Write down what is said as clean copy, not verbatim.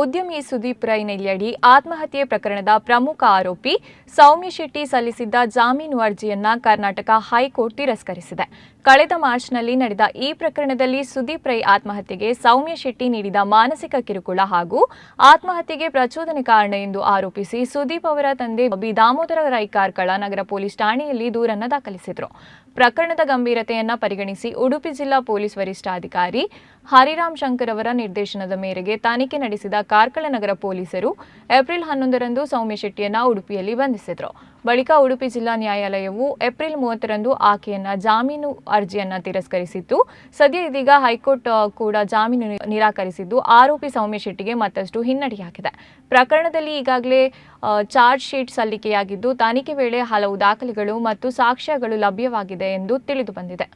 ಉದ್ಯಮಿ ಸುದೀಪ್ ರೈ ನೆಲ್ಯಡಿ ಆತ್ಮಹತ್ಯೆ ಪ್ರಕರಣದ ಪ್ರಮುಖ ಆರೋಪಿ ಸೌಮ್ಯ ಶೆಟ್ಟಿ ಸಲ್ಲಿಸಿದ್ದ ಜಾಮೀನು ಅರ್ಜಿಯನ್ನು ಕರ್ನಾಟಕ ಹೈಕೋರ್ಟ್ ತಿರಸ್ಕರಿಸಿದೆ. ಕಳೆದ ಮಾರ್ಚ್ನಲ್ಲಿ ನಡೆದ ಈ ಪ್ರಕರಣದಲ್ಲಿ ಸುದೀಪ್ ರೈ ಆತ್ಮಹತ್ಯೆಗೆ ಸೌಮ್ಯ ಶೆಟ್ಟಿ ನೀಡಿದ ಮಾನಸಿಕ ಕಿರುಕುಳ ಹಾಗೂ ಆತ್ಮಹತ್ಯೆಗೆ ಪ್ರಚೋದನೆ ಕಾರಣ ಎಂದು ಆರೋಪಿಸಿ ಸುದೀಪ್ ಅವರ ತಂದೆ ಬಿ ದಾಮೋದರ ರೈ ಕಾರ್ಕಳ ನಗರ ಪೊಲೀಸ್ ಠಾಣೆಯಲ್ಲಿ ದೂರನ್ನು ದಾಖಲಿಸಿದರು. ಪ್ರಕರಣದ ಗಂಭೀರತೆಯನ್ನು ಪರಿಗಣಿಸಿ ಉಡುಪಿ ಜಿಲ್ಲಾ ಪೊಲೀಸ್ ವರಿಷ್ಠಾಧಿಕಾರಿ ಹರಿರಾಮ್ ಶಂಕರ್ ಅವರ ನಿರ್ದೇಶನದ ಮೇರೆಗೆ ತನಿಖೆ ನಡೆಸಿದ ಕಾರ್ಕಳ ನಗರ ಪೊಲೀಸರು ಏಪ್ರಿಲ್ 11ರಂದು ಸೌಮ್ಯ ಶೆಟ್ಟಿಯನ್ನು ಉಡುಪಿಯಲ್ಲಿ ಬಂಧಿಸಿದರು. ಬಳಿಕ ಉಡುಪಿ ಜಿಲ್ಲಾ ನ್ಯಾಯಾಲಯವು ಏಪ್ರಿಲ್ 30ರಂದು ಆಕೆಯನ್ನ ಜಾಮೀನು ಅರ್ಜಿಯನ್ನು ತಿರಸ್ಕರಿಸಿತ್ತು. ಸದ್ಯ ಇದೀಗ ಹೈಕೋರ್ಟ್ ಕೂಡ ಜಾಮೀನು ನಿರಾಕರಿಸಿದ್ದು ಆರೋಪಿ ಸೌಮ್ಯ ಶೆಟ್ಟಿಗೆ ಮತ್ತಷ್ಟು ಹಿನ್ನಡೆಯಾಗಿದೆ. ಪ್ರಕರಣದಲ್ಲಿ ಈಗಾಗಲೇ ಚಾರ್ಜ್ ಶೀಟ್ ಸಲ್ಲಿಕೆಯಾಗಿದ್ದು ತನಿಖೆ ವೇಳೆ ಹಲವು ದಾಖಲೆಗಳು ಮತ್ತು ಸಾಕ್ಷ್ಯಗಳು ಲಭ್ಯವಾಗಿದೆ ಎಂದು ತಿಳಿದುಬಂದಿದೆ.